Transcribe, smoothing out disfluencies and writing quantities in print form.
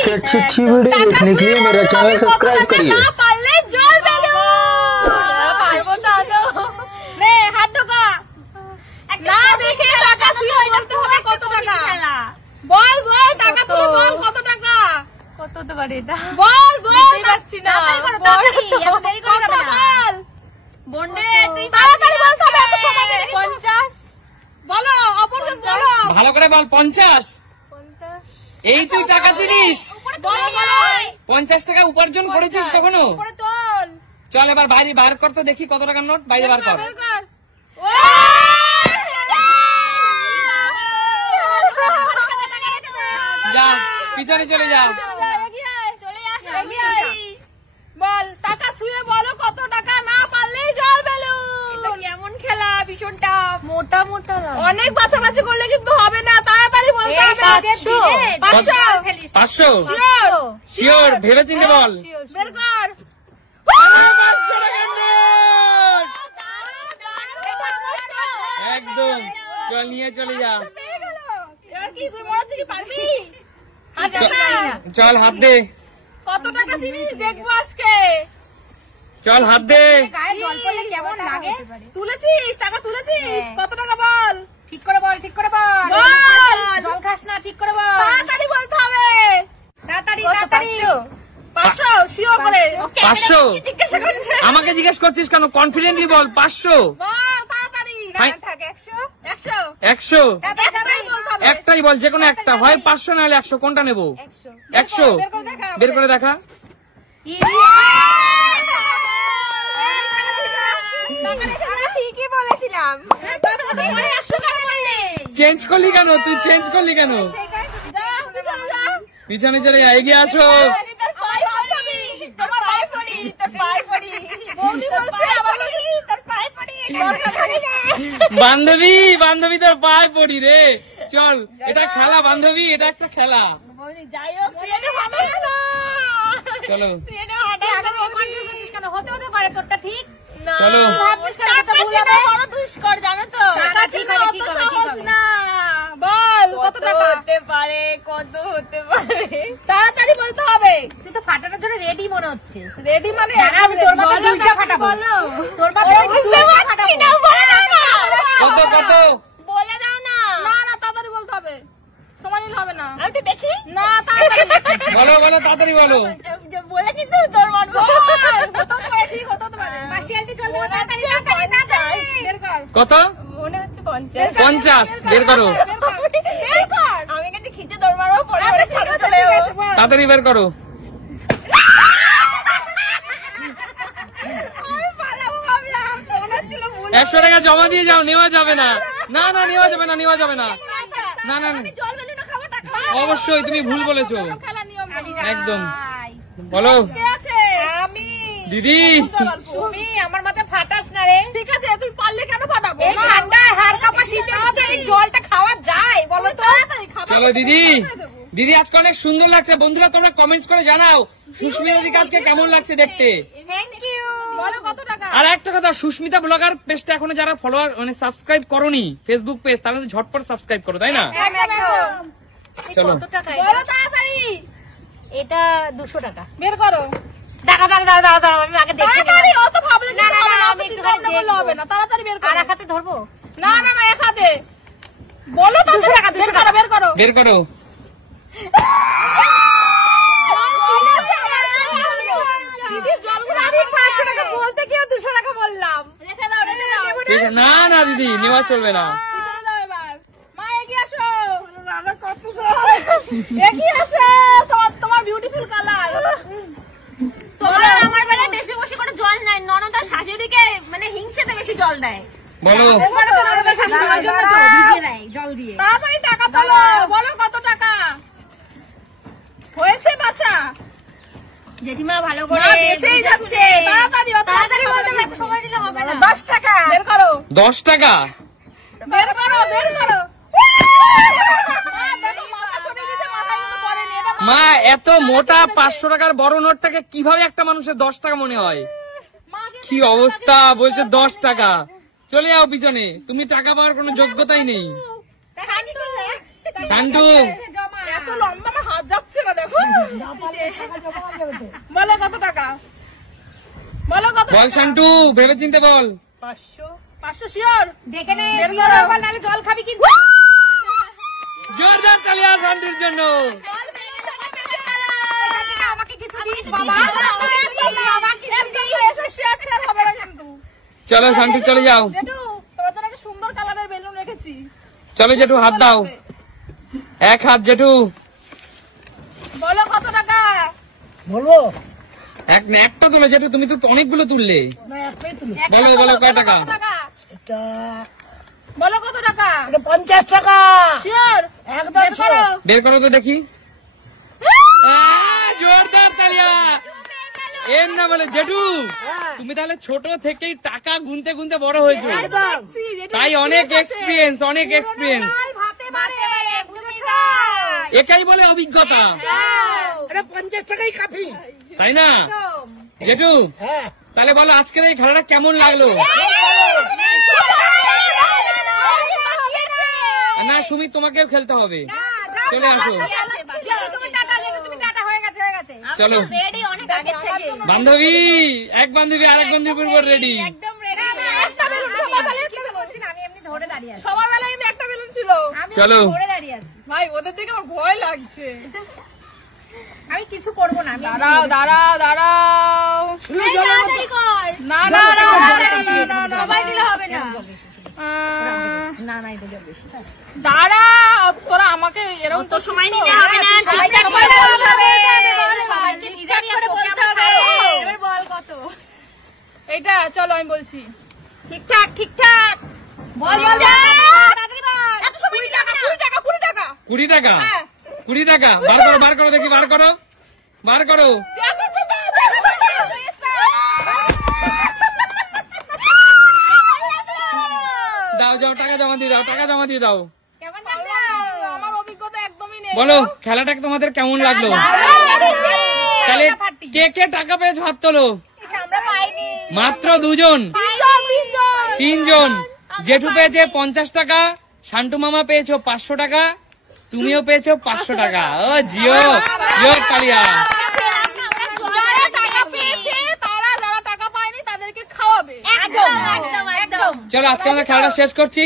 ऐसे अच्छी वीडियो देखने के लिए मेरा चैनल सब्सक्राइब करिए। ভালো করে বল 50। এই তুই টাকা চিনিস? 50 টাকা উপার্জন করেছিস কখনো? চল এবার বাইরে বার কর তো দেখি কত টাকার নোট, বাইরে বার কর। যা পিছনে চলে যা। বল টাকা ছুঁয়ে বলো কত টাকা, না পারলেই জল বেলুন। কেমন খেলা, ভীষণ টাফ। মোটা মোটা অনেক বাছাবাছি করলে কিন্তু হবে না, তাড়াতাড়ি বলতে হবে। 500 শিওর, ভেবে চিন্তে বল। বের কর। একদম চল নিয়ে চলে যা। চল হাত দে। কত টাকা চিনিস দেখবো আজকে। চল হাত দে। জল পড়লে কেমন লাগে? তুলেছিস টাকা, তুলেছিস কত টাকা বল। ঠিক করে বল, ঠিক করে বল। জল খাস না, ঠিক করে বল। তাড়াতাড়ি বলতে হবে, তাড়াতাড়ি তাড়াতাড়ি। 500 শিওর করে। 500 আমাকে জিজ্ঞেস করছিস কেন? কনফিডেন্টলি বল 500 বল তাড়াতাড়ি। না থাক 100 100 একটাই বলতে হবে। একটাই বল, যে কোনো একটা, হয় 500 না হলে 100, কোনটা নেব? 100 বের করে দেখা। ঠিকই বলেছিলাম। চেঞ্জ করলি কেন তুই? চেঞ্জ করলি কেন? পিছনে চলে যা, এগিয়ে আসো। বান্ধবী বান্ধবী তোর পায়ে পড়ি রে। চল এটা খেলা বান্ধবী, এটা একটা খেলা। চলো হতে পারে তোরটা ঠিক। চলো বল কত টাকা হতে পারে, কত হতে পারে, তাড়াতাড়ি বলতে হবে। তুই তো ফাটানোর জন্য রেডি মনে হচ্ছে। রেডি মানে আমি তোর মাথা দুইটা ফাটাবো। তোর মাথা দুইটা ফাটাবো। কত কত বলে দাও না। না না তাড়াতাড়ি বলতে হবে, সময় নিলে হবে না। আমি তো দেখি না, তাড়াতাড়ি বলো বলো, তাড়াতাড়ি বলো। বলে কিন্তু তোর মারবো। কত করে ঠিক হতে পারে। পাশিয়ালটি চলবে, তাড়াতাড়ি তাড়াতাড়ি তাড়াতাড়ি বের কর। কত? মনে হচ্ছে 50। 50 বের করো। বের কর। আমি কিন্তু খিচে দৌড় মারবো, পরে পরে সাথে চলে যাবো। তাড়াতাড়ি বের করো। আমি পালাবো ভাবলাম, মনে হচ্ছিল ভুল। 100 টাকা জমা দিয়ে যাও, নেওয়া যাবে না। না না নেওয়া যাবে না, নেওয়া যাবে না। না না আমি জল বেলুন খাবো টাকা। অবশ্যই তুমি ভুল বলেছো। খেলা নিয়ম একদম। বলো। কে আছে? আমি। দিদি তুমি আমার মাথায় ফাটাস না রে। ঠিক আছে, তুই পারলে কেন ফাটাবো? এই ঠান্ডায় হাড় কাঁপা শীতে আমাদের এই জলটা খাওয়া যায় বলো তো? চলো দিদি। দিদি আজকে অনেক সুন্দর লাগছে। বন্ধুরা তোমরা কমেন্টস করে জানাও সুস্মিতা দিদিকে আজকে কেমন লাগছে দেখতে। Thank you. বলো কত টাকা? আর একটা কথা, সুস্মিতা ব্লগার পেজটা এখনো যারা ফলোয়ার মানে সাবস্ক্রাইব করোনি ফেসবুক পেজ, তারা তো ঝটপট সাবস্ক্রাইব করো, তাই না? একদম। চলো কত টাকা? বলো তাড়াতাড়ি। এটা 200 টাকা। বের করো। দাঁড়া দাঁড়া দাঁড়া দাঁড়া দাঁড়া, আমি আগে দেখি। তাড়াতাড়ি, অত ভাবলে না হবে না, আমি একটু বললে হবে না। তাড়াতাড়ি বের করো। আর এক হাতে ধরবো? না না না, এক হাতে। বলো তো 200 টাকা, 200 টাকা বের করো। বের করো। দিদি জলগুলো আমি 500 টাকা বলতে গিয়ে 200 টাকা বললাম। রেখে দাও, রেখে দাও। না না দিদি নেওয়া চলবে না। পিছনে যাও এবার। মা এগিয়ে আসো। আমার কত জল। এগিয়ে আসো, তোমার বিউটিফুল কালার। তোমরা আমার বেলায় বেশি বেশি করে জল নাই, ননদা শাশুড়িকে মানে হিংসেতে বেশি জল দেয়। বলো। ননদা শাশুড়ির জন্য তো ভিজিয়ে দেয় জল দিয়ে। তাড়াতাড়ি টাকা তোলো, বলো কত টাকা হয়েছে বাছা। জেঠিমা ভালো করে বেঁচেই যাচ্ছে। তাড়াতাড়ি তাড়াতাড়ি বলতে হবে, সময় নিলে হবে না। 10 টাকা বের করো। 10 টাকা বের করো, বের করো। দেখো মাথা সরে গেছে, মাথা কিন্তু পড়েনি। এটা মা এত মোটা 500 টাকার বড় নোটটাকে কিভাবে একটা মানুষের 10 টাকা মনে হয়? কি অবস্থা, বলছে 10 টাকা। চলে যাও পিছনে, তুমি টাকা পাওয়ার কোনো যোগ্যতাই নেই। কান্টু এত লম্বা আমার হাত যাচ্ছে না দেখো। বলো কত টাকা, বলো কত বল শান্টু, ভেবে চিনতে বল। 500 শিওর দেখে নে, নাহলে জল খাবি কিন্তু। জোরদার তালিয়া শান্টুর জন্য। আমাকে কিছু দিস বাবা, হবে না কিন্তু। চলো শান্টু চলে যাও। জেঠু তোমার জন্য একটা সুন্দর কালারের বেলুন রেখেছি। চলো জেঠু হাত দাও, এক হাত জেঠু। বলো কত টাকা বলবো একটা তোলো জেঠু, তুমি তো অনেকগুলো তুললে। না একটাই তুলো। বলো বলো কয় টাকা? এটা বলো কত টাকা? এটা 50 টাকা শিওর একদম করো। বের করো তো দেখি। জোরদার তালিয়া। এর না বলে জেঠু, তুমি তাহলে ছোট থেকেই টাকা গুনতে গুনতে বড় হয়েছো, তাই অনেক এক্সপিরিয়েন্স, অনেক এক্সপিরিয়েন্স। একাই বলে অভিজ্ঞতা, এটা 50 টাকাই কাফি, তাই না জেঠু? হ্যাঁ তাহলে বলো আজকের এই খেলাটা কেমন লাগলো? না সুমিত, তোমাকেও খেলতে হবে, চলে আসো। চলো বান্ধবী, এক বান্ধবী আরেক বান্ধবীর উপর রেডি। সবার বেলায় কিন্তু একটা বেলুন ছিল। চলো ভাই ওদের দিকে আমার ভয় লাগছে। আমি কিছু করবো না। দাঁড়াও দাঁড়াও দাঁড়াও, না না না সবাই দিলে হবে না। দাঁড়াও, তোরা আমাকে এরকম তো সময় নিতে হবে না, সবাইকে বলতে হবে, সবাইকে নিজের করে বলতে হবে। এবার বল কত? এইটা চলো আমি বলছি। ঠিকঠাক ঠিকঠাক বল বল তাড়াতাড়ি বল। এত সময় নিতে হবে না। 20 টাকা 20 টাকা 20 টাকা, হ্যাঁ। 20 টাকা বার করো, বার করো দেখি, বার করো, বার করো। দেখো তো দাও যাও, টাকা জমা দিয়ে দাও, টাকা জমা দিয়ে দাও। কেমন লাগলো? আমার অভিজ্ঞতা একদমই নেই। বলো খেলাটা তোমাদের কেমন লাগলো? তাহলে কে কে টাকা পেয়েছো হাত তোলো। আমরা পাইনি। মাত্র দুজন, তিনজন। জেঠু পেয়েছে 50 টাকা, শান্টু মামা পেয়েছো 500 টাকা, তুমিও পেয়েছো 500 টাকা। ও জিও জিও তালিয়া। যারা টাকা পেয়েছে তারা, যারা টাকা পায়নি তাদেরকে খাওয়াবে। একদম একদম একদম। চলো আজকে আমরা খেলাটা শেষ করছি।